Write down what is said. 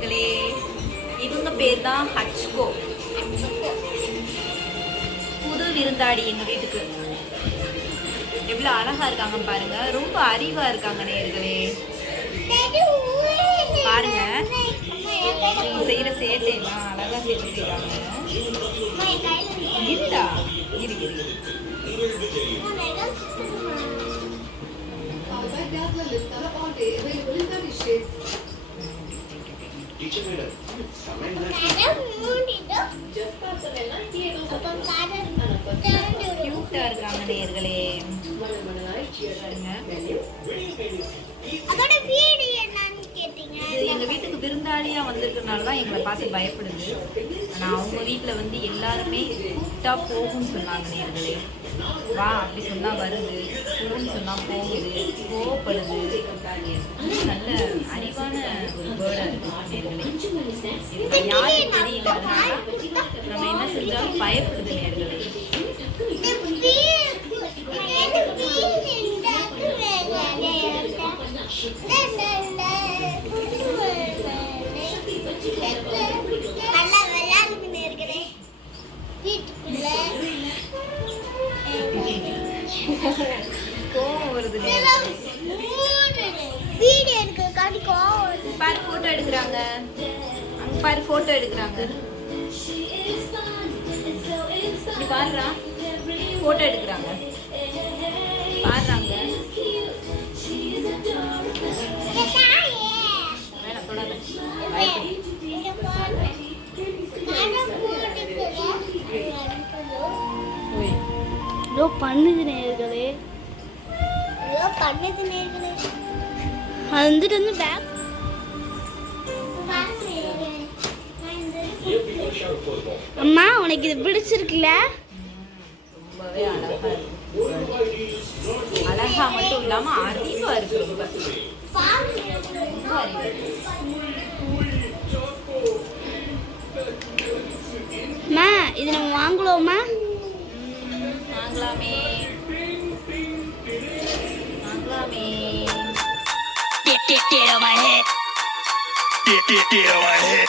நேயர்களே இவங்க பேர் தான் ஹச்கோ. புது விருந்தாடி எங்கள் வீட்டுக்கு. எவ்வளோ அழகாக இருக்காங்க பாருங்க. ரொம்ப அறிவாக இருக்காங்க நேயர்களே பாருங்க. செய்கிற சேட்டைலாம் அழகாக சேர்த்து செய்கிறாங்க இருந்தா இரு இரு Thank you. கியூட்டா இருக்காங்க நேர்களே. எங்க வீட்டுக்கு விருந்தாளியா வந்திருக்கனால தான் எங்களை பார்த்து பயப்படுது. ஆனா அவங்க வீட்ல வந்து எல்லாருமே கூப்பிட்டா போகும்னு சொன்னாங்க நேர்களே. வா அப்படி சொன்னா வருது. போன்னு சொன்னா போகுது. கோவப்படுது. இது யாருக்கு தெரியல. அதனால நம்ம என்ன செஞ்சாலும் பயப்படுது நேர்களே கோவம் வருது நேர்களே வீடு எடுக்க காட்டிக்கோ பாரு போட்டோ எடுக்கிறாங்க. பாரு ஃபோட்டோ எடுக்கிறாங்க. இப்படி பாடுறா ஃபோட்டோ எடுக்கிறாங்க. பாடுறாங்க ஏதோ பண்ணுது நேர்களே. பண்ணுது நேர்களே. அது வந்துட்டு வந்து பேக் அம்மா உனக்கு இது பிடிச்சிருக்குல்ல ரொம்பவே அழகா இருக்கு அழகா மட்டும் இல்லாம அறிவா இருக்கு ரொம்ப. அம்மா இது நம்ம வாங்கலாமா ம், வாங்கலாமே வாங்கலாமே Get, get, get on my head. Get, get, get on my head.